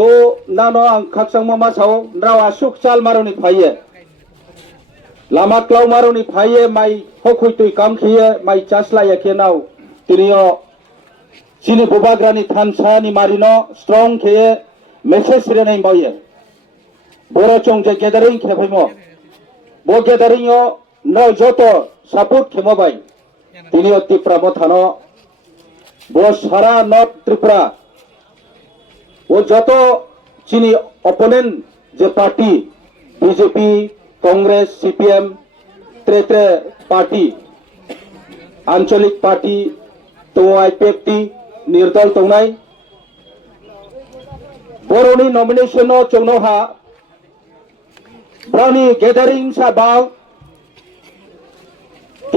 to nano ang khaksang mama sao rawa suk chal maroni phaiye lama klau maroni phaiye mai hokhui tui kam khiye mai chasla ya kenau tinio chini bubagrani thansa ni marino strong khiye message renai boye boro chong je gathering khephaimo bo gathering yo no joto support khemo bai tinio Tripura thano bo sara north Tripura वो যত चीनी opponent जे party BJP Congress CPM त्रे party आंचलिक party तो IPFT निर्दल तौनाय बरोनी नॉमिनेशन चौनोहा ब्राउनी गैदरिंग साबाव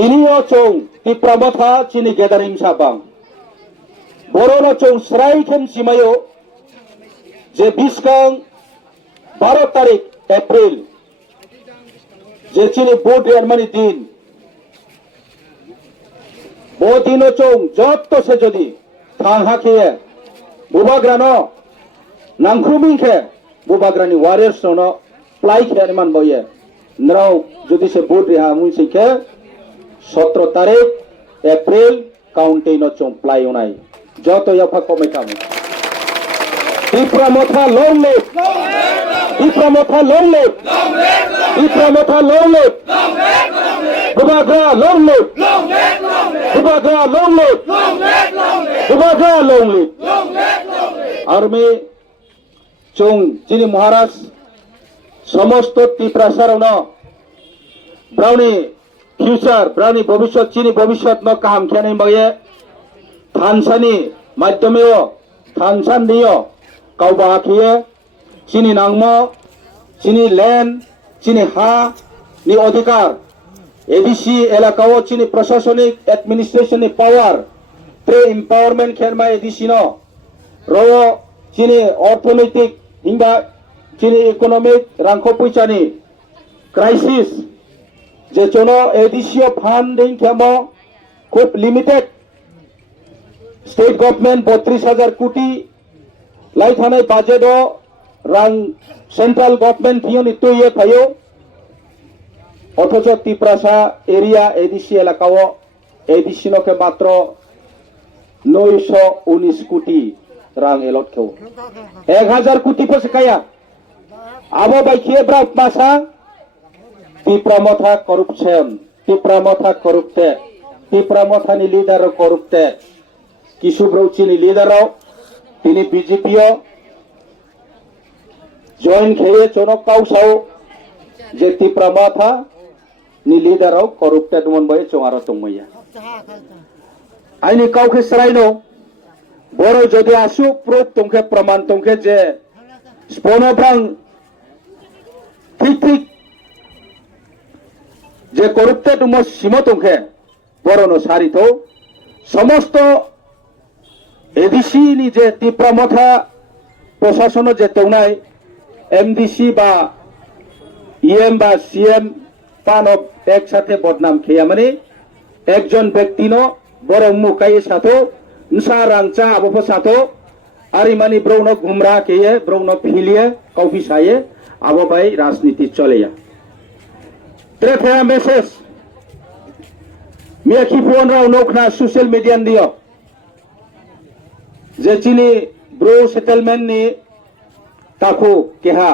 इनियो चौं Tripura चीनी गैदरिंग साबाव बरोनो चौं सराय खेम सिमायो जे 20 12 तारीख एप्रिल जे चीनी बोर्ड एरमानी दिन बो दिनो चौं जत्तो से जदि थांहा खेये बुबाग्रानो नांख्रुमिं खे बुबाग्रानी वारियर्स नो प्लाई खे मान बये नराव जदि से बोर्ड रेहा मुंसे खे 17 तारीख एप्रिल काउंटे नो चौं प्लाई उनाय जतो यफा कमे खामो Tripura long live! Tripura long live! Tripura long live! Bubagra long live! Bubagra long live! Bubagra long live! Army chung chini Maharaj samosto Tripura sarano brownie future brownie bobishot chini bobishot no kaham khane baye thansani madhyameo thansan diyo काउबा खिए चीनी नांगमो चीनी land चीनी हा नि अधिकार ADC एलाकाओ चीनी प्रशासनिक administration नि power ट्रे एम्पावरमेंट खेरमा एडीसी नो रो चीनी अर्थनैतिक हिंगा चीनी इकोनॉमिक रांखो पैसानि क्राइसिस जे चनो एडीसी फंडिंग खेमो खूब लिमिटेड स्टेट गवर्नमेंट 32,000 कोटी लाई थाने बाजेटो रां सेंट्रल गवर्नमेंट थियो नितो ये थायो अथच Tripura एरिया एडीसी एलाकाओ एडीसी नो के मात्र 919 कोटी रां एलॉट खेव 1000 कोटी पर सकाया आबो बाइखिए ब्रा मासा Tripura corruption Tripura corrupted Tripura नि लीडर करप्टेड किशु ब्रौचिनि लीडराव তিনি বিজেপিও জয়েন খেয়ে চনক কাউসাও যে Tripura ni লিডারাও করপ্টেড মন বয়ে চঙারো তংমইয়া আইনি কাউকে সরাইনো বড় যদি আসু প্রুফ তংকে প্রমাণ তংকে যে স্পনভাং ঠিক যে করপ্টেড মো সিম তংকে বড়নো সারিতো সমস্ত एडीसी नि जे Tripura प्रशासन जे तौनाय एमडीसी बा ईएम बा सीएम पानो एक साथे बदनाम खेया माने एकजन व्यक्तिनो बड़ मुकाय साथो नसा रांचा आबो साथो आरि मानि ब्रौनो गुमरा केये ब्रौनो फिलिये कॉफी साये आबो भाई राजनीति चलेया त्रेफेया मेसेज मियाखि फोन राव नोखना सोशल मीडिया दियो जे चीनी ब्रो सेटलमेंट नि ताको केहा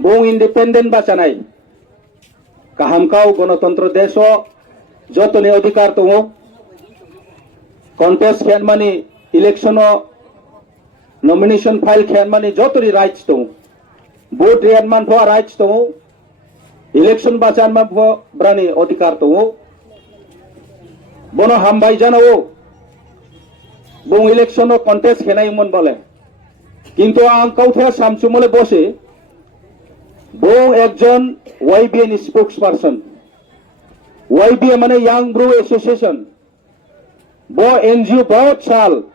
bung independent bacanai kaham kau gণতন্ত্র deso jotoni odhikar tongo contest khen mani election nomination file khen mani jotoni rights tongo vote rian man pho rights tongo election bacan man pho brani odhikar tongo bono hambai janao bung election contest khenai mon bole কিন্তু ang kautha samchumole bose bung ekjon YBN spokesperson YBN মানে Young Brew Association bo NGO bahut sal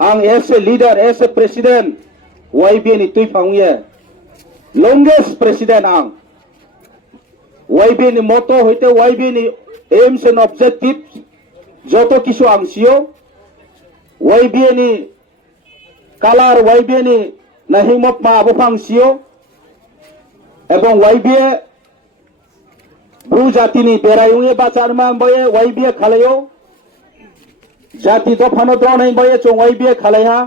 ang as a leader as a president YBN tui phangye longest president ang YBN motto hoite YBN aims and objectives joto kisu ang sio YBN colour ওয়াইবিএনি নাহিমপ মা আবফাং CO এবং ওয়াইবিএ Bru জাতিনি বেরাইউয়ে বাচারমা বয়ে ওয়াইবিএ খালাইও জাতি দফানো দ্রনাই বয়ে চং ওয়াইবিএ খালাইহা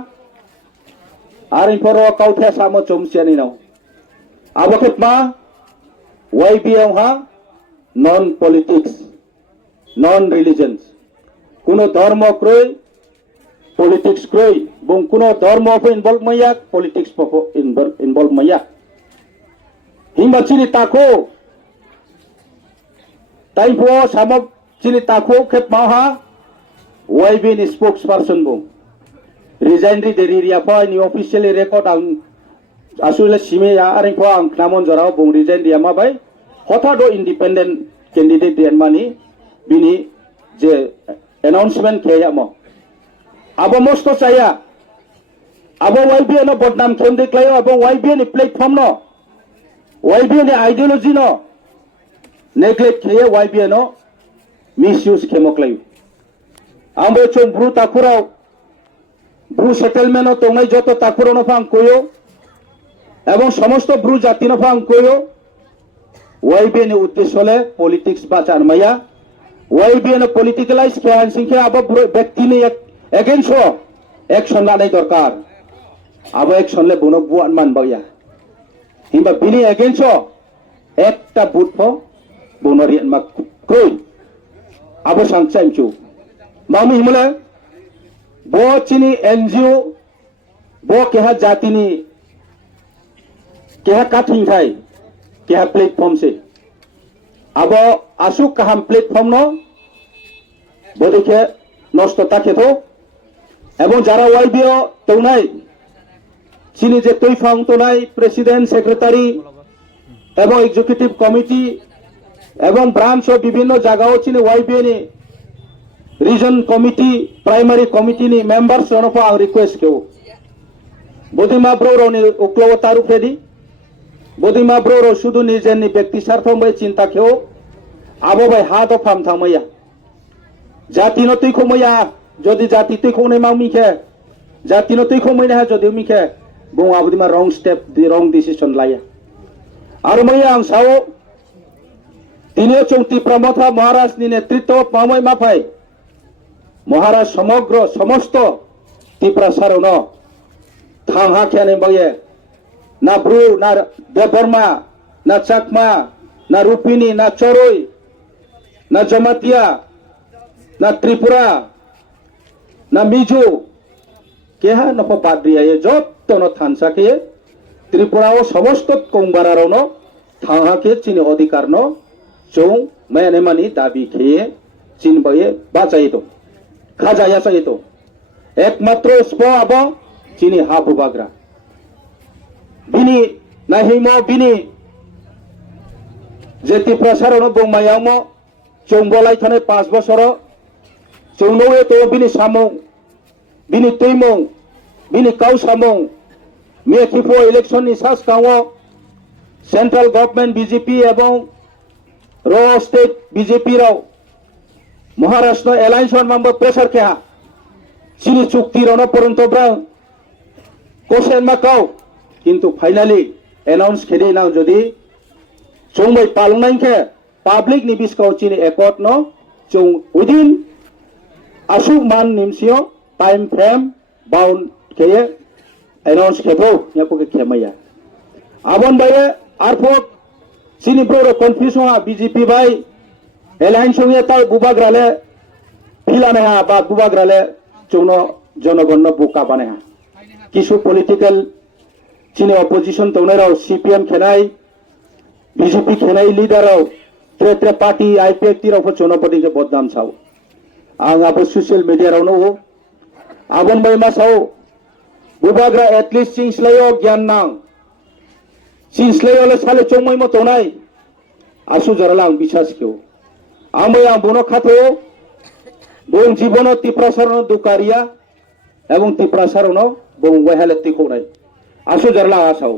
আর ইনফর কাউথা সামো চমসিয়ানি নাও আবখেত মা ওয়াইবিএ হা নন পলিটিক্স নন রিলিজিয়ন্স কোন ধর্ম ক্রয় politics kroi bung kuno dharma pho involve mayak politics pho involve mayak himba chini tako tai pho samab chini tako khep ma ha YBN spokesperson bung resign ri deriria pho ni officially record ang asule sime ya aring pho ang namon jorao bung resign ria ma bai hotha do independent candidate dian mani bini je announcement kheya mo abo mosto saya abo YBN bodnam khem deklayo abo YBN platform no YBN ideology no neglect kheye YBN misuse khemoklayo ambo chong bru takurao bru settlement tongai joto takuro no phang koyo এবং সমস্ত Bru জাতি no phang koyo YBN uddeshole politics bacan maya YBN politicalize kyan singkhe abo ব্যক্তি ni against action nanai dorkar abo action le bono buan man baya himba bini against ekta but pho bono rian mak koi abo sangchaim chu mami himle bo chini NGO bo keha jatini keha kathing thai keha platform se abo asuk kaham platform no bodike nosto taketho এবং যারা ওয়াইবিও তৌনাই চিনি যে তৈফাং তোনাই president secretary এবং executive committee এবং branch ও বিভিন্ন জায়গাও চিনি ওয়াইবিএনি reason committee primary committee নি মেম্বার্স অনফ আং রিকোয়েস্ট কেউ বদিমা ব্রোরনি উক্লব তারু ফেদি বদিমা ব্রোর শুধু নিজেরনি ব্যক্তি স্বার্থ বাই চিন্তা কেউ আবো বাই হাত ফাম থামাইয়া জাতি নতুই খমাইয়া যদি জাতি তুই কোনে মাউমিখে জাতি ন তুই কমাই না যদি মিখে বং আবদিমা রং স্টেপ দি রং ডিসিশন লাইয়া আর মাইয়া আং সাও তিনিও চৌতি প্রমথা মহারাজ নি নেতৃত্ব পামাই মাফাই মহারাজ সমগ্র সমস্ত ত্রিপুরা সারণ থাংহা খেনে বয়ে না ব্রু না দেববর্মা না চাকমা না রূপিনী না চরই না জমাতিয়া না Tripura na miju keha no padriya ye jotto no thansa ke tripura o samosto kongbararo no thangha ke chini odhikar no chong mane mani dabi kheye chinbaye bachaito khajaya chaito ekmatro spo abo chini habu bagra bini nahimo bini je tripura sarono bongmayamo chongbolai thane 5 বছর চৌনৌয়ে তো বিনি সামং বিনি তৈমং বিনি cow সামং মেথিফো election নিশাস কাও central government BJP এবং র state BJP রাও Maharashtra alliance member pressure কেহা চিনি চুক্তি রণ পর্যন্ত ব্রা কোশ্চেন মাকাও কিন্তু ফাইনালি অ্যানাউন্স খেদে নাও যদি চৌমাই পালংনাইখে পাবলিক নিবিসকাও চিনি একট ন চৌ within asuk man nimsio time frame bound keye announce kebo nyapo ke khemaya abon baye arpok sini pro confusion ha BJP bai alliance songye ta bubagrale filane ha ba bubagrale chungno জনগণ বোকা বানে হা কিছু political চিনে opposition তৌনারাও CPM খেনাই BJP খেনাই লিডারাও त्रे party IPF तीर ऊपर चुनावपति के बदनाम छाओ आंग आप सोशल मीडिया राव नो आबन भाई मा छाओ बुबाग्रा एटलिस्ट सिंसलायो ज्ञान नां सिंसलायो ले साले चोंमै म तोनाय आसु जराला आं बिसास केव आंबो आं बनो खाथो बं जीवन तिप्रासारन दुकारिया एवं तिप्रासारन बं वहाले तिकोनाय आसु जराला आसाव